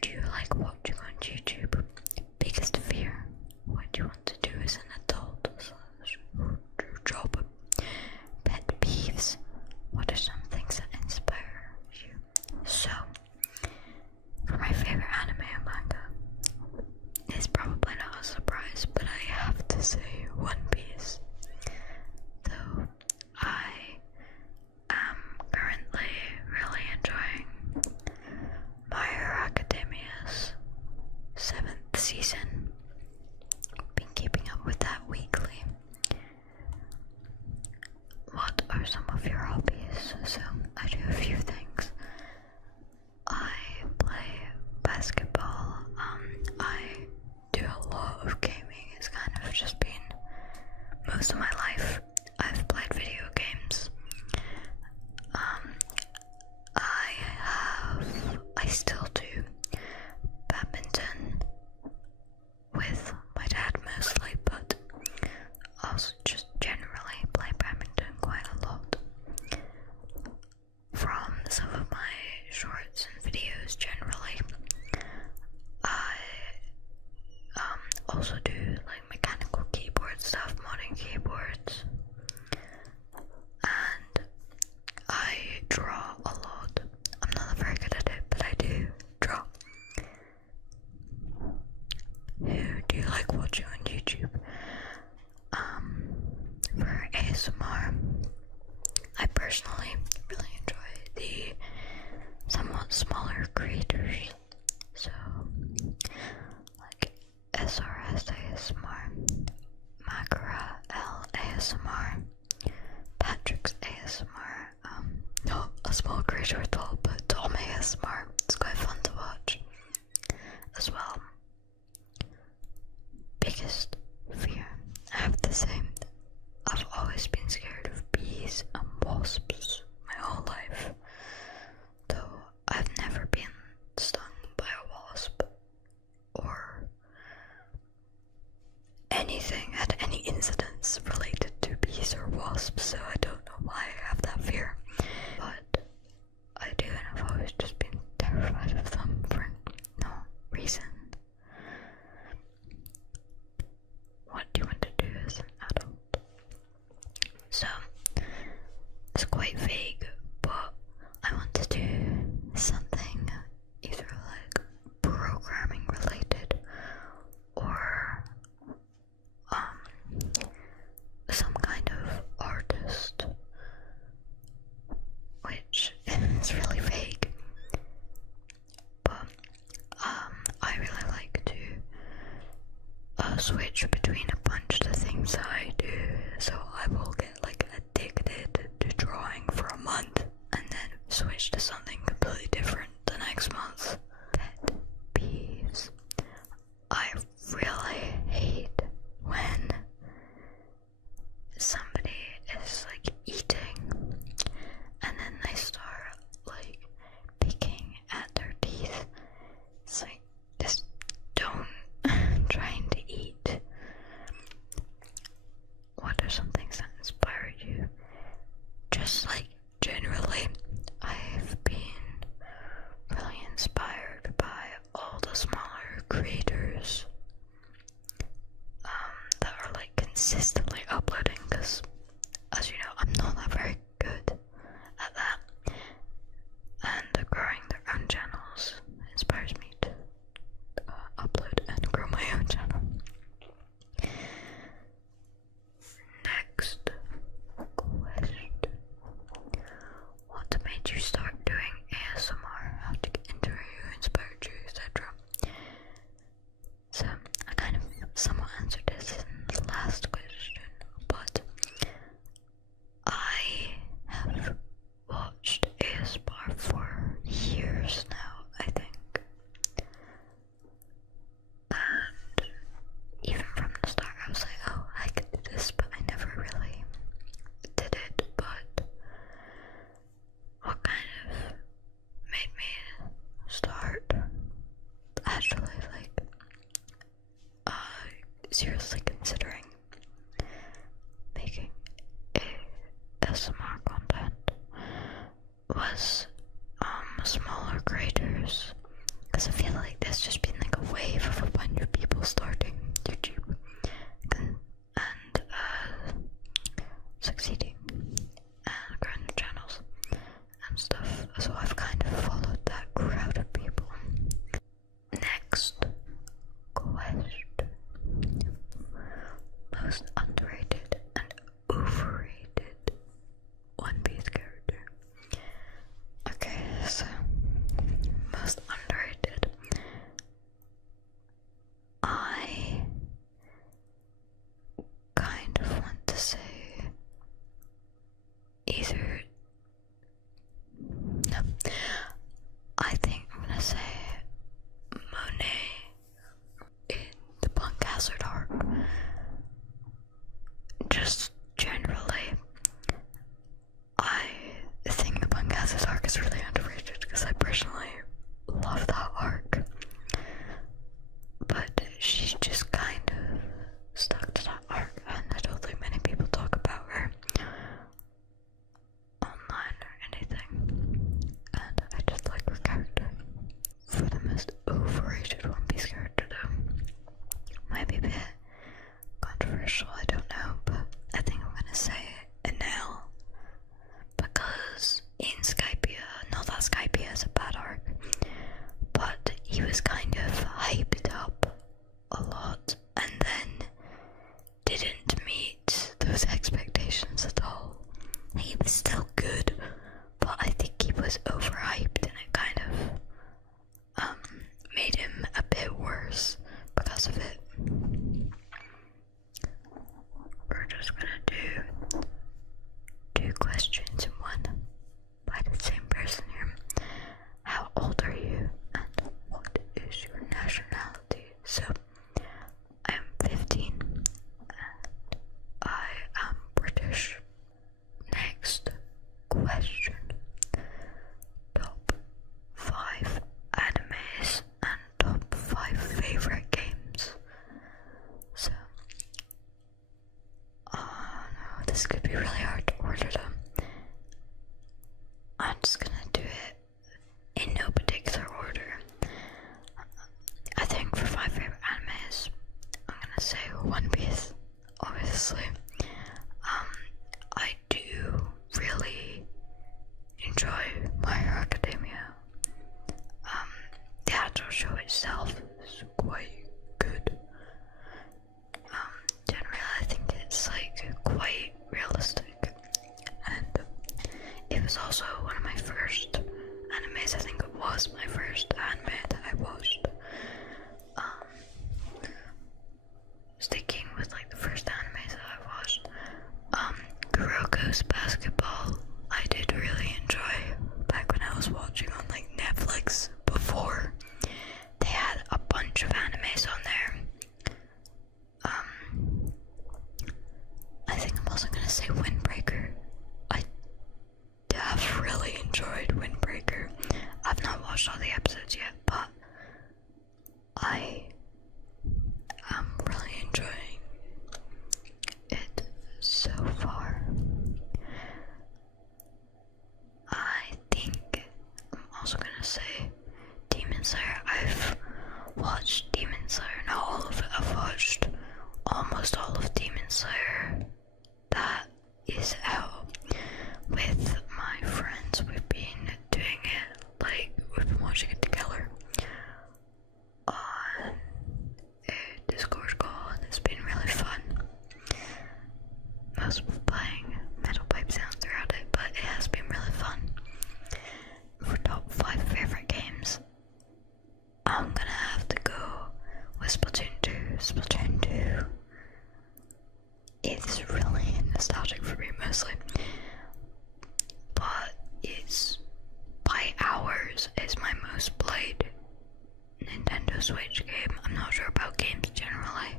do you like watching on YouTube? Biggest fear? What do you want to do as an adult? Job? Pet peeves? What are some things that inspire you? So, for my favorite anime and manga, it's probably not a surprise, but I have to say One Piece. Though I am currently really enjoying My Hero Academia's 7th season. Been keeping up with that weekly. What are some of your hobbies? So I do a few things. I play basketball. I do a lot of gaming. It's kind of just been most of my life. I've played video games. I still do badminton with my dad mostly, but also just generally play badminton quite a lot. From some of my shorts and videos generally, I also do like mechanical keyboard stuff, modding keyboards, and I draw a lot. I'm not very good at it, but I do draw. Who do you like watching on YouTube? For ASMR, I personally really enjoy the somewhat smaller creators. So, like SRS ASMR, Makara L ASMR, Patrick's ASMR, not a small creator at all, but Tom ASMR. It's quite fun to watch as well. Biggest fear, I have to say, I've always been scared of bees and wasps my whole life, though I've never been stung by a wasp or anything, had any incidents related to bees or wasps, so I don't know why I have that fear, but I do, and I've always just been terrified of them for no reason. What do you want to do as an adult? So, it's quite vague, but I want to do something either like programming related or some kind of artist, which is really vague, but I really like to switch between a bunch of things that I do, so I will get like addicted to drawing for a month and then switch to something completely different the next month. Pet peeves. I really hate when somebody is like eating and then they start like picking at their teeth. It's like, just don't trying to eat. What are some things that inspired you? Just like generally, I've been really inspired by all the smaller creators that are like consistently uploading, because as you know, I'm not that very good at that, and growing their own channels inspires me to upload and grow my own channel. Next question. What made you start doing ASMR? How to get into it, who inspired you, etc. So, I kind of somewhat answered this in the last question, but I have watched ASMR for years now, I think. And even from the start I was like, oh, I could do this, but I never really did it. But what kind of made me start actually like seriously considering making ASMR content was smaller creators, because I feel like there's just been like a wave of a bunch of people starting YouTube and succeeding and growing their channels and stuff. So I've kind of followed that crowd of people. Next question. Most underrated and overrated One Piece character. Okay, so most underrated. I kind of want to say either. No, I think I'm gonna say Monet in the Punk Hazard arc. Just generally, I think the Punk Hazard arc is really underrated because I personally love that arc. But she just kind of stuck to that arc, and I don't think many people talk about her online or anything. And I just like her character. For the most overrated One Piece character, though, might be a bit controversial, I don't know, but I think I'm gonna say Enel, because in Skypia, not that Skypia is a bad arc, but he was kind of hyped up a lot and then didn't meet those expectations at all. He was still good, but I think he was overhyped and it kind of made him a bit worse because of it. We're just gonna do 2 questions in one by the same person here. How old are you and what is your nationality? So I am 15 and I am British. Next question. Top 5 animes and top 5 favorite games. So, oh no, this could be really hard to order them. I'm just gonna do it in no particular order. I think for 5 favorite animes, I'm gonna say One Piece, obviously. I do really enjoy My Hero Academia. The actual show itself is quite good. Generally I think it's like quite realistic, and it was also one of my first animes. I think it was my first anime that I watched. Sticking with like the first animes that I watched, Kuroko's Basketball I did really enjoy back when I was watching on like Netflix before. They had a bunch of animes on there. I think I'm also gonna say Windbreaker. I have really enjoyed Windbreaker. I've not watched all the episodes yet, but I am really enjoying it so far. I think I'm also gonna say Demon Slayer. I've watched Demon Slayer, not all of it. I've watched almost all of Demon Slayer that is out with my friends. We've been doing it, like, we've been watching it together on a Discord call, and it's been really fun. Mostly playing metal pipe sounds throughout it, but it has been really fun. For top 5 favorite games, I'm gonna have to go with Splatoon 2. Splatoon 2 is really nostalgic for me mostly, but it's by hours is my most played Nintendo Switch game. I'm not sure about games generally,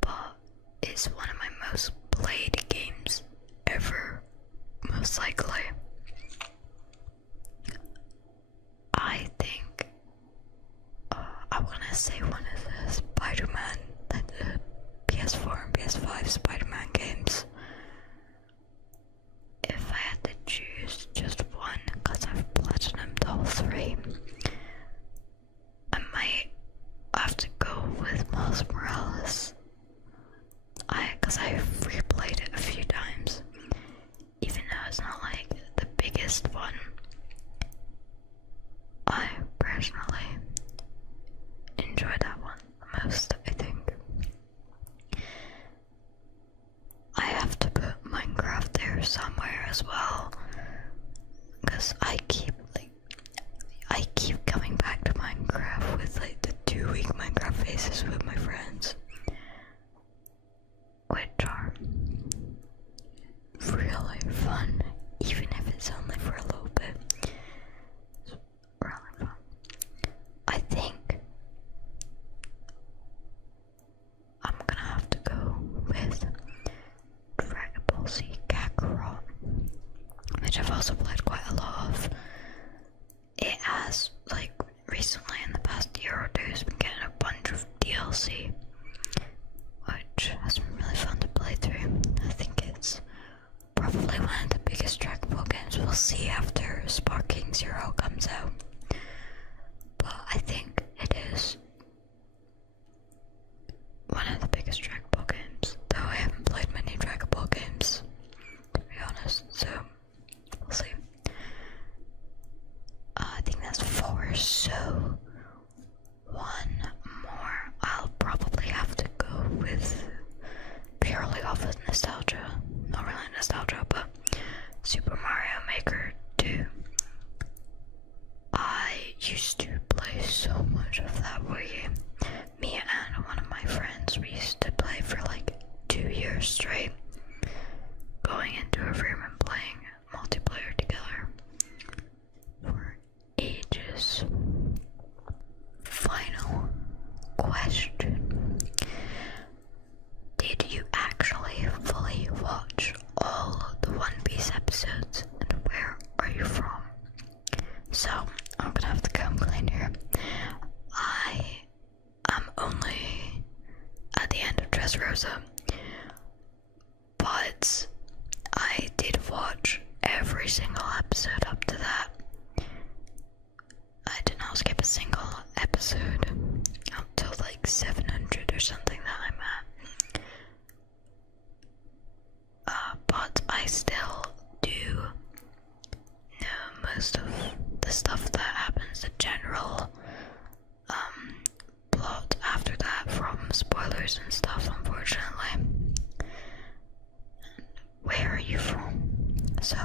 but it's one of my most played games ever, most likely. I think I want to say one of the Spider-Man, like the PS4 and PS5 Spider-Man games. If I had to choose just one, because I've platinumed all 3, enjoy that one the most, I think. I have to put Minecraft there somewhere as well, because I keep coming back to Minecraft with like the 2-week Minecraft phases with my friends, which are really fun, even if it's only for a little bit. It's really fun. I think I'm gonna have to go with Dragon Ball Z Kakarot, which I've also played quite a lot of. It has, like, recently in the past year or two, has been getting a bunch of DLC, which has been really fun to play through. I think it's probably one of the biggest Dragon Ball games. We'll see after Sparking Zero comes out, but I think it is one of the biggest Dragon Ball games, though I haven't played many Dragon Ball games, to be honest, so we'll see. I think that's 4, so one more. I'll probably have to go with, purely off of nostalgia, not really nostalgia, but Super Mario Maker 2. I used to play so much of that game. Me and one of my friends, we used to play for like 2 years straight, going into a room and playing multiplayer together for ages. Final question. Did you actually fully watch all the One Piece episodes, and where are you from? So, I'm gonna have to come clean here. I am only at the end of Dressrosa, but I did watch every single episode up to that. I did not skip a single episode up till like 700 or something that I'm at. But I still do know most of the stuff that happens, the general plot after that from spoilers and stuff, unfortunately. Where are you from? So,